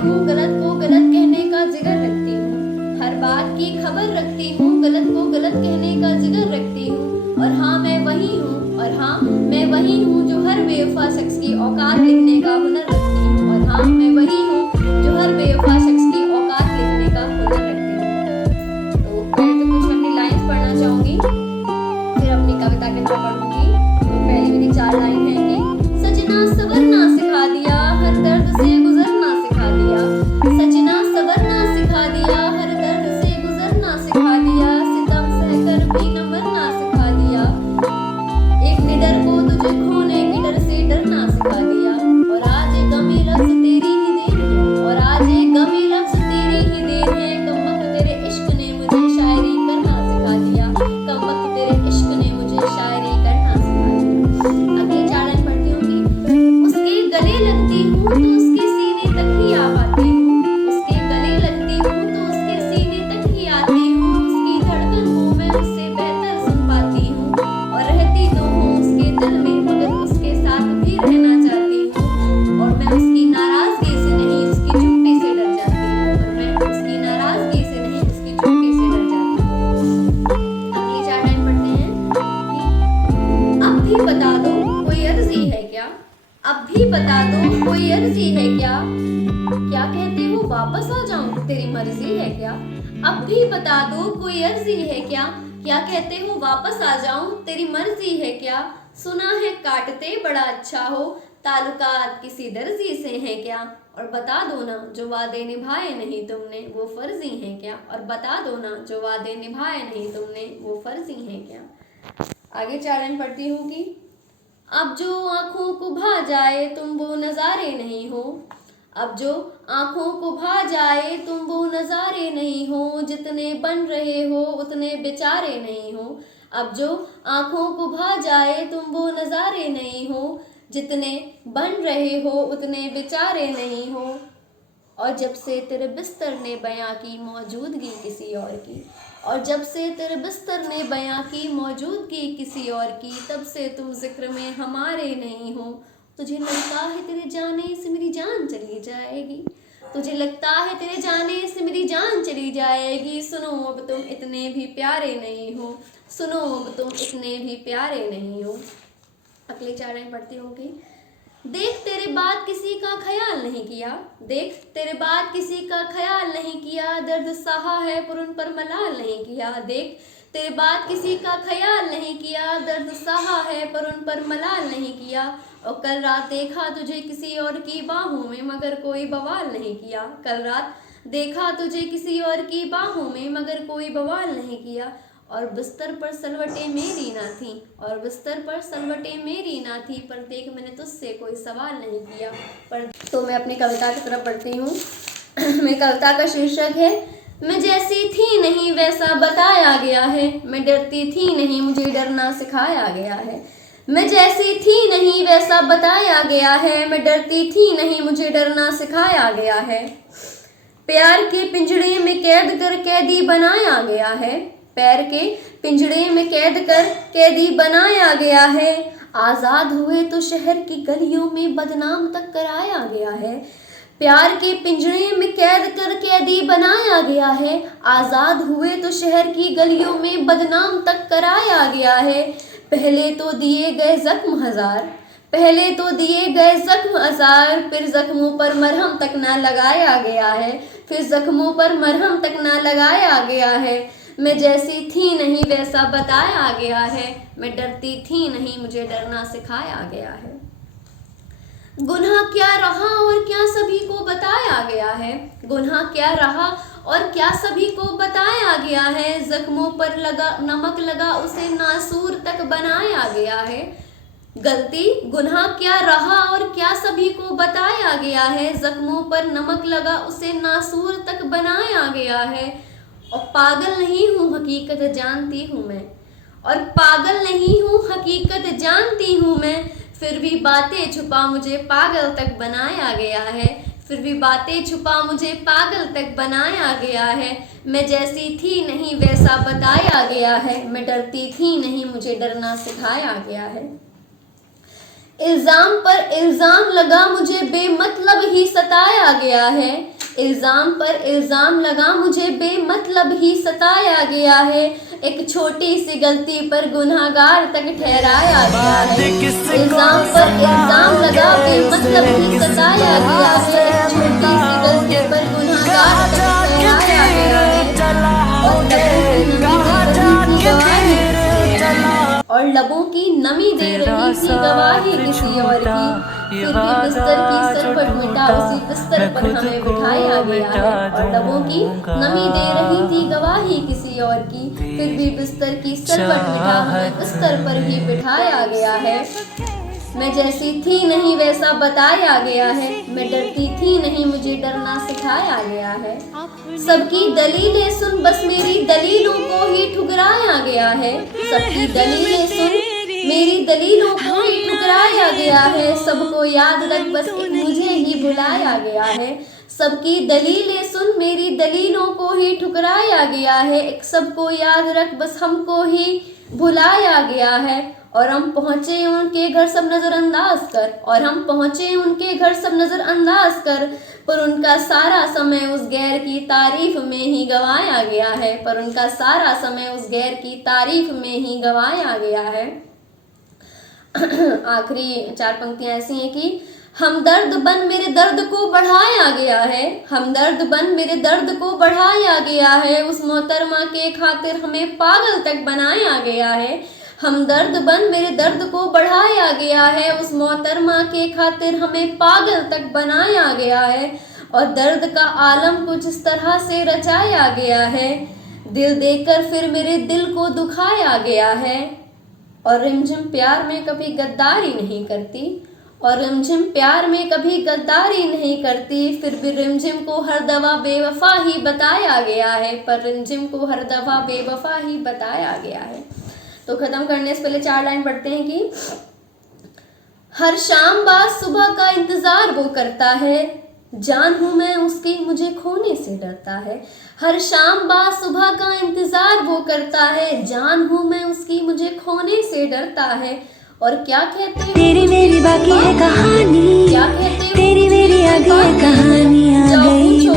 हूँ, गलत को गलत कहने का जिगर रखती हूँ। हर बात की खबर रखती हूँ, गलत को गलत कहने का जिगर रखती हूँ। और हाँ मैं वही हूँ, और हाँ मैं वही हूँ जो हर बेवफा शख्स की औकात लिखने का हुनर रखती हूँ। और हाँ मैं वही हूँ जो हर बेवफा शख्स की औकात लिखने का हुनर रखती हूँ। तो पहले तो कुछ अपनी लाइन्स पढ़ना चाहूंगी, फिर अपनी कविता की तरफ पढ़ूंगी। तो पहली मेरी 4 लाइन है कि सजना सवरना सिखा दिया, हर दर्द से गुजरना सिखा दिया। सजना सवरना सिखा दिया, हर दर्द से गुजरना सिखा दिया। सितम सहकर भी न मरना सिखा दिया। एक निडर को तुझे खोने के डर से डरना सिखा दिया। और आज एक गमी लफ्ज तेरी ही देन है, और आज एक गमी लफ्ज तेरी ही देन है। कमबख्त तेरे इश्क ने मुझे शायरी करना सिखा दिया। कमबख्त तेरे इश्क ने मुझे शायरी करना सिखा दिया। अगली 4 लाइन पढ़ती हूँ कि उसके गले लगती हूँ तो उसके सीने तक ही आ पाती हूँ। उसके गले लगती हूँ तो उसके सीने तक ही आती हूँ। उसकी धड़कन को मैं उससे बेहतर सुन पाती हूँ। और रहती तो हूँ उसके दिल में, मगर उसके साथ भी रहना चाहती हूँ। और मैं उसकी नाराजगी से नहीं उसकी चुप्पी से डर जाती हूँ। और मैं उसकी नाराजगी से नहीं उसकी चुप्पी से डर जाती हूँ। अगली 4 लाइन पढ़ते हैं कि अब भी बता दो कोई अर्जी है क्या, अब भी बता दो कोई अर्जी है क्या। क्या कहते हो वापस आ जाऊं तेरी मर्जी है क्या। अब भी बता दो कोई अर्जी है क्या। क्या कहते हो वापस आ जाऊं तेरी मर्जी है क्या। सुना है काटते बड़ा अच्छा हो, ताल्लुकात किसी दर्जी से है क्या। और बता दो ना जो वादे निभाए नहीं तुमने वो फर्जी है क्या। और बता दो ना जो वादे निभाए नहीं तुमने वो फर्जी है क्या। आगे 4 लाइन पढ़ती हूँ कि अब जो आंखों को भा जाए तुम वो नज़ारे नहीं हो। अब जो आंखों को भा जाए तुम वो नज़ारे नहीं हो। जितने बन रहे हो उतने बेचारे नहीं हो। अब जो आंखों को भा जाए तुम वो नज़ारे नहीं हो। जितने बन रहे हो उतने बेचारे नहीं हो। और जब से तेरे बिस्तर ने बयां की मौजूदगी किसी और की। और जब से तेरे बिस्तर ने बयां की मौजूदगी किसी और की, तब से तुम जिक्र में हमारे नहीं हो। तुझे लगता है तेरे जाने से मेरी जान चली जाएगी। तुझे लगता है तेरे जाने से मेरी जान चली जाएगी। सुनो अब तुम इतने भी प्यारे नहीं हो। सुनो अब तुम इतने भी प्यारे नहीं हो। अगली 4 लाइन पढ़ती हूँ कि देख तेरे बाद किसी का ख्याल नहीं किया। देख तेरे बाद किसी का ख्याल नहीं किया। दर्द सहा है पर उन पर मलाल नहीं किया। देख तेरे बाद किसी का ख्याल नहीं किया। दर्द सहा है पर उन पर मलाल नहीं किया। और कल रात देखा तुझे किसी और की बाहों में, मगर कोई बवाल नहीं किया। कल रात देखा तुझे किसी और की बाहों में, मगर कोई बवाल नहीं किया। और बिस्तर पर सलवटें मेरी ना थी, और बिस्तर पर सलवटें मेरी ना थी। पर देख मैंने तुझसे कोई सवाल नहीं किया। पर तो मैं अपनी कविता की तरफ पढ़ती हूँ। मेरी कविता का शीर्षक है मैं जैसी थी नहीं वैसा बताया गया है। मैं डरती थी नहीं मुझे डरना सिखाया गया है। मैं जैसी थी नहीं वैसा बताया गया है। मैं डरती थी नहीं मुझे डरना सिखाया गया है। प्यार के पिंजड़े में कैद कर कैदी बनाया गया है। पैर के पिंजड़े में कैद कर कैदी बनाया गया है। आजाद हुए तो शहर की गलियों में बदनाम तक कराया गया है। प्यार के पिंजड़े में कैद कर कैदी बनाया गया है। आजाद हुए तो शहर की गलियों में बदनाम तक कराया गया है। पहले तो दिए गए जख्म हजार, पहले तो दिए गए जख्म हजार, फिर जख्मों पर मरहम तक ना लगाया गया है। फिर जख्मों पर मरहम तक ना लगाया गया है। मैं जैसी थी नहीं वैसा बताया गया है। मैं डरती थी नहीं मुझे डरना सिखाया गया है। गुनाह क्या रहा और क्या सभी को बताया गया है। गुनाह क्या रहा और क्या सभी को बताया गया है। जख्मों पर लगा नमक लगा उसे नासूर तक बनाया गया है। गलती गुनाह क्या रहा और क्या सभी को बताया गया है। जख्मों पर नमक लगा उसे नासूर तक बनाया गया है। और पागल नहीं हूँ हकीकत जानती हूँ मैं, और पागल नहीं हूँ हकीकत जानती हूँ मैं। फिर भी बातें छुपा मुझे पागल तक बनाया गया है। फिर भी बातें छुपा मुझे पागल तक बनाया गया है। मैं जैसी थी नहीं वैसा बताया गया है। मैं डरती थी नहीं मुझे डरना सिखाया गया है। इल्जाम पर इल्जाम लगा मुझे बेमतलब ही सताया गया है। इल्जाम पर इल्जाम लगा मुझे बेमतलब ही सताया गया है। एक छोटी सी गलती पर गुनहगार तक ठहराया गया है। इल्जाम पर इल्जाम लगा बेमतलब ही सताया गया है। एक छोटी सी गलती पर गुनहगार तक ठहराया गया है। और लबों की नमी दे रही थी गवाही किसी और की। फिर भी बिस्तर की सरपट मिटा उसी बिस्तर पर हमें बिठाया गया है। और लबों की नमी दे रही थी गवाही किसी और की। फिर भी बिस्तर की सरपट मिटा हमें बिस्तर पर ही बिठाया गया है। मैं जैसी थी नहीं वैसा बताया गया है। मैं डरती थी नहीं मुझे डरना सिखाया गया है। सबकी दलीलें सुन बस मेरी दलीलों को ही ठुकराया गया है। सबकी दलीलें सुन मेरी दलीलों को ही ठुकराया गया है। सबको याद रख बस एक मुझे ही भुलाया गया है। सबकी दलीलें सुन मेरी दलीलों को ही ठुकराया गया है। एक सबको याद रख बस हमको ही भुलाया गया है। और हम पहुंचे उनके घर सब नजरअंदाज कर। और हम पहुंचे उनके घर सब नजरअंदाज कर। पर उनका सारा समय उस गैर की तारीफ में ही गवाया गया है। पर उनका सारा समय उस गैर की तारीफ में ही गवाया गया है। आखिरी 4 पंक्तियां ऐसी हैं कि हमदर्द बन मेरे दर्द को बढ़ाया गया है। हमदर्द बन मेरे दर्द को बढ़ाया गया है। उस मोहतरमा के खातिर हमें पागल तक बनाया गया है। हमदर्द बन मेरे दर्द को बढ़ाया गया है। उस मोहतरमा के खातिर हमें पागल तक बनाया गया है। और दर्द का आलम कुछ इस तरह से रचाया गया है। दिल देकर फिर मेरे दिल को दुखाया गया है। और रिमझिम प्यार में कभी गद्दारी नहीं करती। और रिमझिम प्यार में कभी गद्दारी नहीं करती। फिर भी रिमझिम को हर दवा बेवफा ही बताया गया है। पर रिमझिम को हर दवा बेवफा ही बताया गया है। तो खत्म करने से पहले 4 लाइन पढ़ते हैं कि हर शाम बाद सुबह का इंतजार वो करता है। जान हूं मैं उसकी मुझे खोने से डरता है। हर शाम बाद सुबह का इंतजार वो करता है। जान हूं मैं उसकी मुझे खोने से डरता है। और क्या कहते हैं तेरी मेरी बाकी है कहानी। क्या कहते हैं तेरी मेरी आगे कहानी आ गई।